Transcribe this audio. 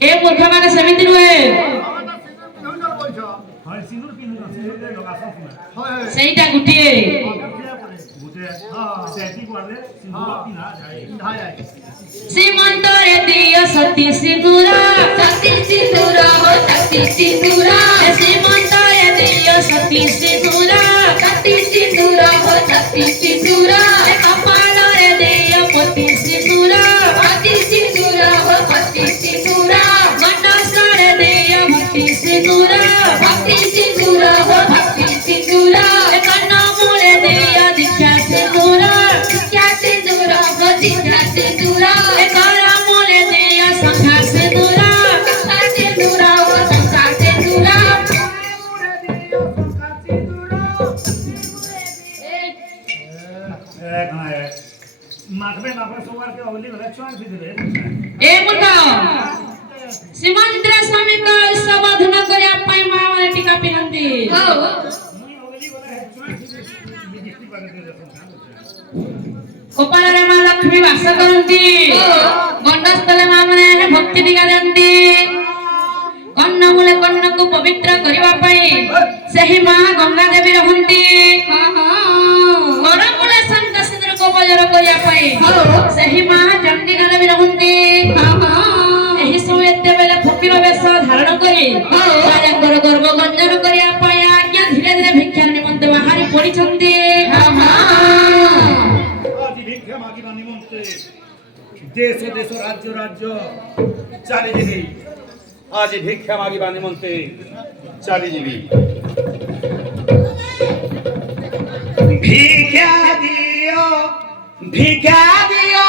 ए मूर्ख माने सेमिति नुहे ସେଇଟା ଗୋଟିଏ ଶ୍ରୀମନ୍ତରେ ଦିଅ ସତୀ ସିନ୍ଦୁର हो सती सिंदूर ଶ୍ରୀମନ୍ତରେ ଦିଅ ସତୀ ସିନ୍ଦୁର हो सती सिंदूर କପାଳରେ ଦିଅ ପତି ସିନ୍ଦୁର पति सिंदूर हो पति सिंदूर ମନସରେ ଦିଅ ଭକ୍ତି ସିନ୍ଦୁର भक्ति सिंदूर हो भक्ति सिंदूर କର୍ଣ୍ଣ ମୂଳେ ଦିଅ ଦୀକ୍ଷା ସିନ୍ଦୁର क्या सिंदूर हो दीक्षा सिंदूर କର ମୂଳେ ଦିଅ ଶଙ୍ଖା ସିନ୍ଦୁର संखा सिंदूर हो संखा सिंदूर ଏ ମୁଣ୍ଡ ଶ୍ରୀମନ୍ଦିର ସ୍ୱାମୀଙ୍କ ଉତ୍ସବଧନ କରିବା ପାଇଁ ମା ମାନେ ଟୀକା ପିନ୍ଧନ୍ତି କପାଳରେ ମା ଲକ୍ଷ୍ମୀ ବାସ କରନ୍ତି ଗଣ୍ଡସ୍ଥଳେ ମା ମାନେ ଭକ୍ତି ଟୀକା ଦିଅନ୍ତି କର୍ଣ୍ଣମୂଳେ କର୍ଣ୍ଣକୁ ପବିତ୍ର କରିବା ପାଇଁ ସେହି ମା ଗଙ୍ଗା ଦେବୀ ରହନ୍ତି କରମୂଳେ ଶଙ୍ଖ ସିନ୍ଦୁର କବଚର କରିବା ପାଇଁ ସେହି ମା ଚଣ୍ଡିକା ଦେବୀ ରହନ୍ତି ଏହି ସମୟ ଏତେବେଳେ ଫକୀର ବେଶ ଧାରଣ କରି ରାଜାଙ୍କର ଗର୍ବ ଗଞ୍ଜନ କରିବା ପାଇଁ ଆଜ୍ଞା ଧୀରେ ଧୀରେ ଭିକ୍ଷା ନିମନ୍ତେ ବାହାରି ପଡ଼ିଛନ୍ତି देश देश राज्य राज्य चालीजी आज भिक्षा मागिबा निमंते चालीजी भिक्षा दियो